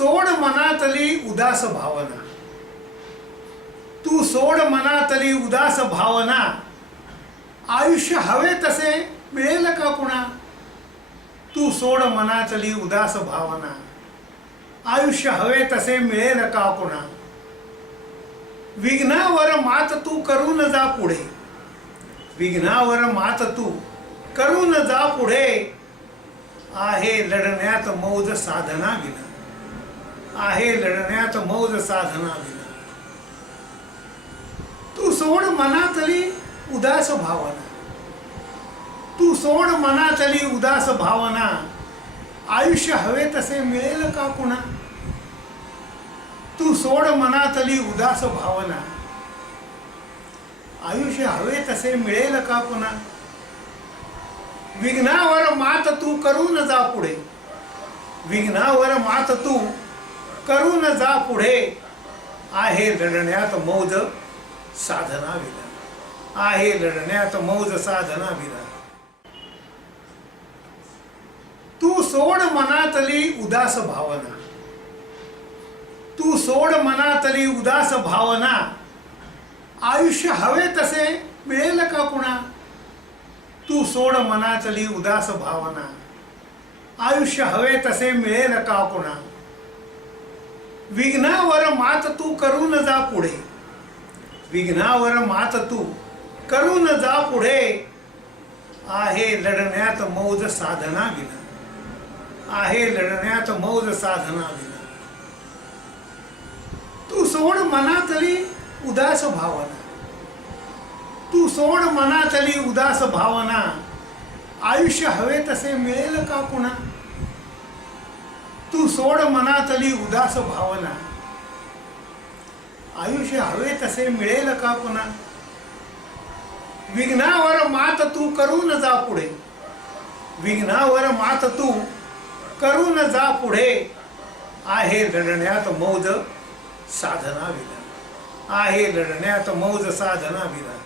सोड मनातली उदास भावना, तू सोड मनातली उदास भावना, आयुष्य हवे तसे मिळेल का पुन्हा? तू सोड मनातली उदास भावना, आयुष्य हवे तसे मिळेल का पुन्हा? विघ्नावर मात तू करून जा पुढे, विघ्नावर मात तू करून जा पुढे, आहे लढण्यात मौज साधना विना, आहे लढण्यात मौज साधना विना. तू सोड मनातली उदास भावना, तू सोड मनातली उदास भावना, आयुष्य हवे तसे मिळेल का पुन्हा? तू सोड मनातली उदास भावना, आयुष्य हवे तसे मिळेल का पुन्हा? विघ्नावर मात तू करून जा पुढे, विघ्नावर मात तू करून जा पुढे, आहे लढण्यात मौज साधना विना, आहे लढण्यात मौज साधना विना. तू सोड मनातली उदास भावना, तू सोड मनातली उदास भावना, आयुष्य हवे तसे मिळेल का पुन्हा? तू सोड मनातली उदास भावना, आयुष्य हवे तसे मिळेल का पुन्हा? विघ्नावर मात तू करून जा पुढे, विघ्नावर मात तू करून जा पुढे, आहे लढण्यात मौज साधना विना, आहे लढण्यात मौज साधना विना. तू सोड मनातली उदास भावना, तू सोड मनातली उदास भावना, आयुष्य हवे तसे मिळेल का पुन्हा? तू सोड मनातली उदास भावना, आयुष्य हवे तसे मिळेल का पुन्हा? विघ्नावर मात तू करून जा पुढे, विघ्नावर मात तू करून जा पुढे, आहे लढण्यात मौज साधना विना, आहे लढण्यात मौज साधना विना.